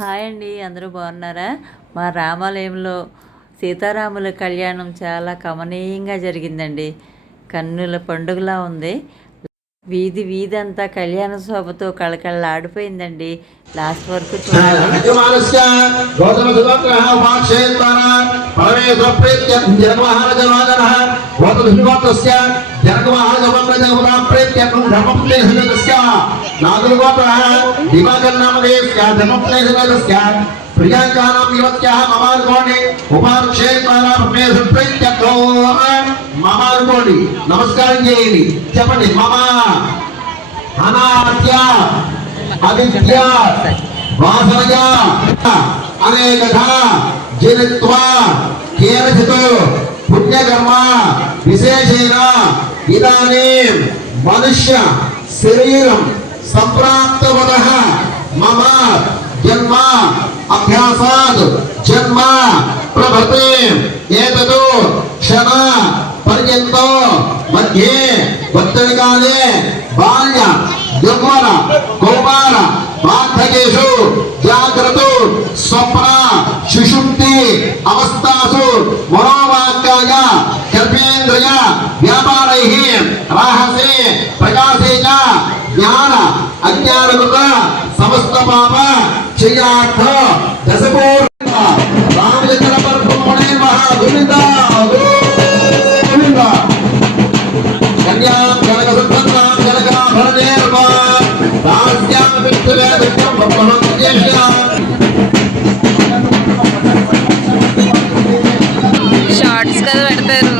Hi అండి అందరూ బాగున్నారా? మా రామాలయంలో సీతారాముల కళ్యాణం చాలా కమనీయంగా జరిగిందండి. కన్నుల పండుగలా ఉంది. వీధి వీధి అంతా కళ్యాణ శోభతో కళకళలాడిపోయిందండి. లాస్ట్ వరకు చూడాలి యజమానస్య గౌతమ సుగోత్రః ఉపాక్షేత్వాన పరమేశ్వర ప్రీత్య జనమహారజవాదనః గౌతమ సుగోత్రస్య జనకమహారజవమ్రజవరా ప్రీత్య ధర్మప్లేశనస్య నాగుల గోత్రః దివాకర నామధేయస్య ధర్మప్లేశనస్య ప్రియాంకానాం యువత్యాः మమానుకోండి ఉపాక్షేత్వాన పరమేశ్వర ప్రీత్య మమానుకోండి నమస్కారం చేయండి చెప్పండి మమ అనాద్య అవిద్య వాసనయ అనేకథ జనిత్వ కేనచిత్ పుణ్యకర్మ విశేషేణ ఇదానీం మనుష్య శరీరం సంప్రాప్తవద మమ జన్మ అభ్యాసాద్ జన్మ ప్రభతే ఏతదు క్షణ పర్యంతో మధ్యే వర్తనికాలే బాల్య యౌవన కౌమార వార్ధకేషు జాగ్రత్త స్వప్న సుషుప్తి అవస్థ కర్మేంద్రియ వ్యాపారై రాహసే ప్రకాశే జ్ఞాన అజ్ఞానకృత సమస్త పాప క్షయార్థ దశపూర్ రామచంద్ర పరబ్రహ్మణే మహా గోవింద గోవింద కన్యాం కనకసుత్పన్నాం కనకాభరణే దాస్యాం విత్తువేదక్యం బ్రహ్మణోద్యేశ్యాం షార్ట్స్ కదా పెడతారు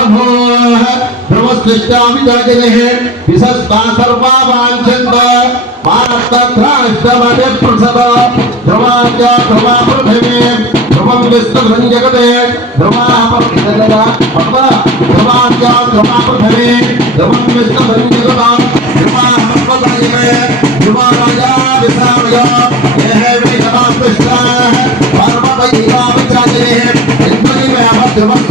दिष्टामि जगदेः विशस्ता सर्वा वाञ्छन्त भारतत्राष्टमदे प्रसद ध्रुवाच ध्रुवा पृथिवी ध्रुवं विस्तृतं जगते ध्रुवा पर्वत ध्रुवाच ध्रुवा पृथिवी ध्रुवं विस्तृतं जगता ध्रुवा पर्वतायमे ध्रुवा राजा विश्रामय यः वै नमः पृष्ठाः पर्वतैः विचारे इन्द्रिमः ध्रुवं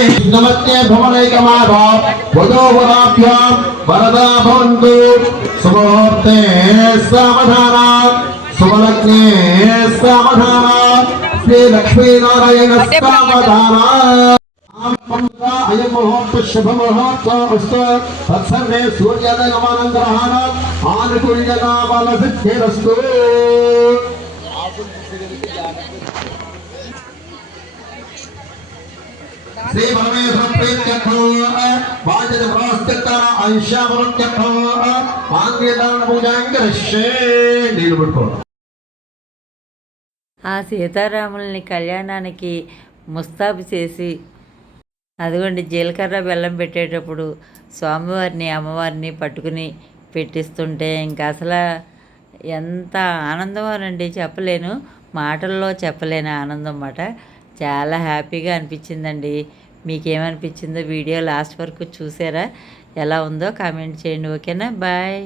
नमस्ते भवनैकमाभव भजो वदाभ्यां वरदा भवन्तु शुभमुहूर्ते सावधाना शुभलग्ने सावधाना श्रीलक्ष्मीनारायण सावधाना अयं मुहूर्तः, शुभमुहूर्तः శ్రీ పరమేశ్వర ప్రీత్యర్థో వాచన ప్రాస్త్యర్థ అంశామృత్యర్థో ఆంగ్యదాన పూజాంగరిష్యే నీళ్ళు పడుకో ఆ సీతారాముల్ని కళ్యాణానికి ముస్తాబు చేసి అదిగోండి జీలకర్ర బెల్లం పెట్టేటప్పుడు స్వామివారిని అమ్మవారిని పట్టుకుని పెట్టిస్తుంటే ఇంకా అసలు ఎంత ఆనందం అనండి చెప్పలేను. మాటల్లో చెప్పలేని ఆనందం అన్నమాట. చాలా హ్యాపీగా అనిపించిందండి. మీకేమనిపించిందో వీడియో లాస్ట్ వరకు చూసారా? ఎలా ఉందో కామెంట్ చేయండి ఓకేనా? బాయ్.